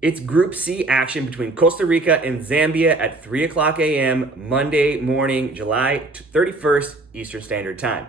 It's Group C action between Costa Rica and Zambia at 3 o'clock a.m. Monday morning, July 31st, Eastern Standard Time.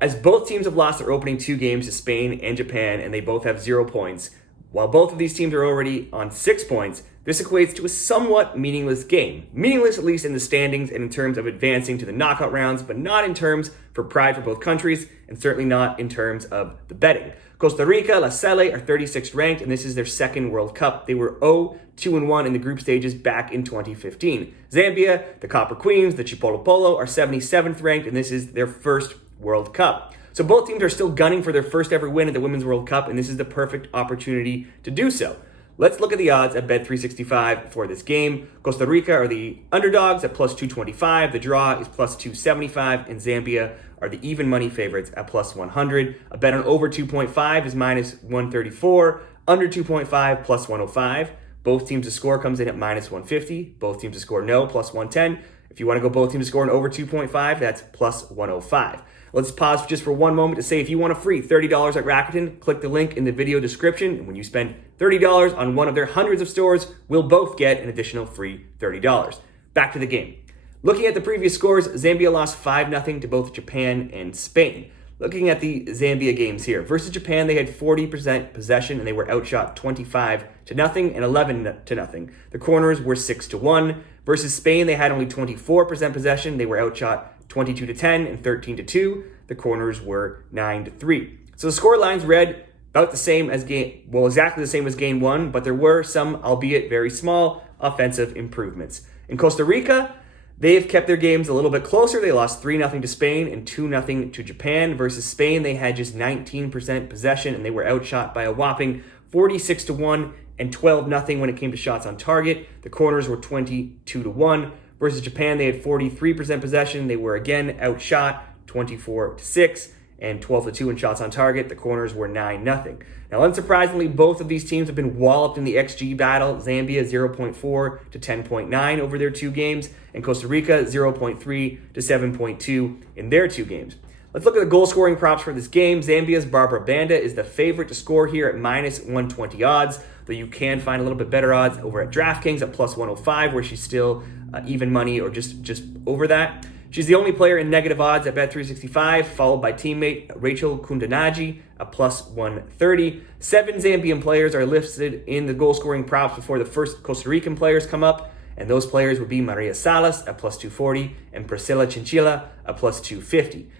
As both teams have lost their opening two games to Spain and Japan, and they both have 0 points, while both of these teams are already on 6 points, this equates to a somewhat meaningless game. Meaningless at least in the standings and in terms of advancing to the knockout rounds, but not in terms for pride for both countries, and certainly not in terms of the betting. Costa Rica, La Sele, are 36th ranked, and this is their second World Cup. They were 0-2-1 in the group stages back in 2015. Zambia, the Copper Queens, the Chipolopolo, are 77th ranked, and this is their first World Cup. So both teams are still gunning for their first ever win at the Women's World Cup, and this is the perfect opportunity to do so. Let's look at the odds at Bet365 for this game. Costa Rica are the underdogs at plus 225. The draw is plus 275. And Zambia are the even money favorites at plus 100. A bet on over 2.5 is minus 134. Under 2.5 plus 105. Both teams to score comes in at minus 150. Both teams to score no, plus 110. If you want to go both teams to score an over 2.5, that's plus 105. Let's pause just for one moment to say if you want a free $30 at Rakuten, click the link in the video description. And when you spend $30 on one of their hundreds of stores, we'll both get an additional free $30. Back to the game. Looking at the previous scores, Zambia lost 5-0 to both Japan and Spain. Looking at the Zambia games here. Versus Japan, they had 40% possession and they were outshot 25-0 and 11-0. The corners were 6-1. Versus Spain, they had only 24% possession. They were outshot 22-10 and 13-2. The corners were 9-3. So the score lines read about the same as exactly the same as game one, but there were some, albeit very small, offensive improvements. In Costa Rica, they've kept their games a little bit closer. They lost 3-0 to Spain and 2-0 to Japan. Versus Spain, they had just 19% possession and they were outshot by a whopping 46-1 and 12-0 when it came to shots on target. The corners were 22-1. Versus Japan, they had 43% possession. They were again outshot 24-6 and 12-2 in shots on target. The corners were 9-0. Now, unsurprisingly, both of these teams have been walloped in the XG battle. Zambia 0.4 to 10.9 over their two games, and Costa Rica 0.3 to 7.2 in their two games. Let's look at the goal scoring props for this game. Zambia's Barbara Banda is the favorite to score here at minus 120 odds, though you can find a little bit better odds over at DraftKings at plus 105, where she's still even money or just over that. She's the only player in negative odds at Bet365, followed by teammate Rachel Kundanaji at plus 130. 7 Zambian players are listed in the goal scoring props before the first Costa Rican players come up, and those players would be Maria Salas at plus 240 and Priscilla Chinchilla at plus 250.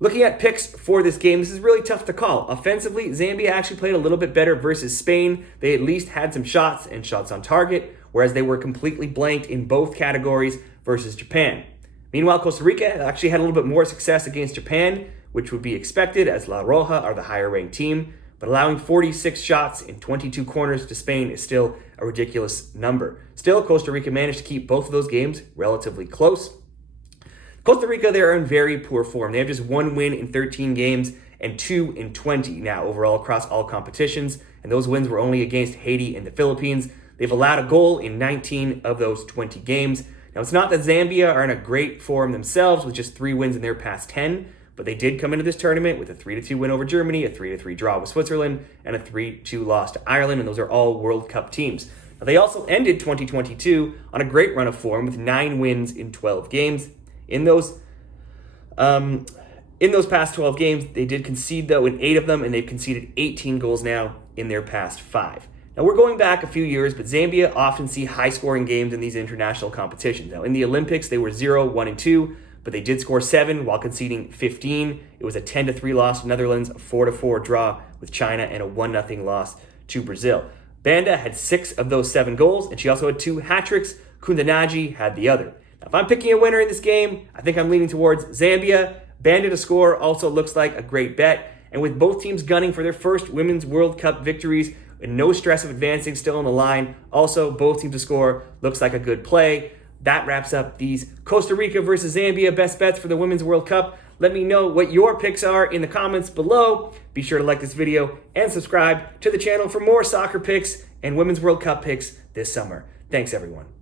Looking at picks for this game, this is really tough to call. Offensively, Zambia actually played a little bit better versus Spain. They at least had some shots and shots on target, whereas they were completely blanked in both categories versus Japan. Meanwhile, Costa Rica actually had a little bit more success against Japan, which would be expected as La Roja are the higher-ranked team, but allowing 46 shots in 22 corners to Spain is still a ridiculous number. Still, Costa Rica managed to keep both of those games relatively close. Costa Rica, they are in very poor form. They have just 1 win in 13 games and 2 in 20 now overall across all competitions, and those wins were only against Haiti and the Philippines. They've allowed a goal in 19 of those 20 games. Now, it's not that Zambia are in a great form themselves with just 3 wins in their past 10, but they did come into this tournament with a 3-2 win over Germany, a 3-3 draw with Switzerland, and a 3-2 loss to Ireland, and those are all World Cup teams. Now, they also ended 2022 on a great run of form with 9 wins in 12 games. In those past 12 games, they did concede, though, in 8 of them, and they've conceded 18 goals now in their past 5. Now, we're going back a few years, but Zambia often see high-scoring games in these international competitions. Now, in the Olympics, they were 0-1-2, but they did score 7 while conceding 15. It was a 10-3 loss to Netherlands, a 4-4 draw with China, and a 1-0 loss to Brazil. Banda had 6 of those 7 goals, and she also had 2 hat-tricks. Kundanaji had the other. Now, if I'm picking a winner in this game, I think I'm leaning towards Zambia. Banda to score also looks like a great bet, and with both teams gunning for their first Women's World Cup victories, and no stress of advancing still on the line. Also, both teams to score looks like a good play. That wraps up these Costa Rica versus Zambia best bets for the Women's World Cup. Let me know what your picks are in the comments below. Be sure to like this video and subscribe to the channel for more soccer picks and Women's World Cup picks this summer. Thanks, everyone.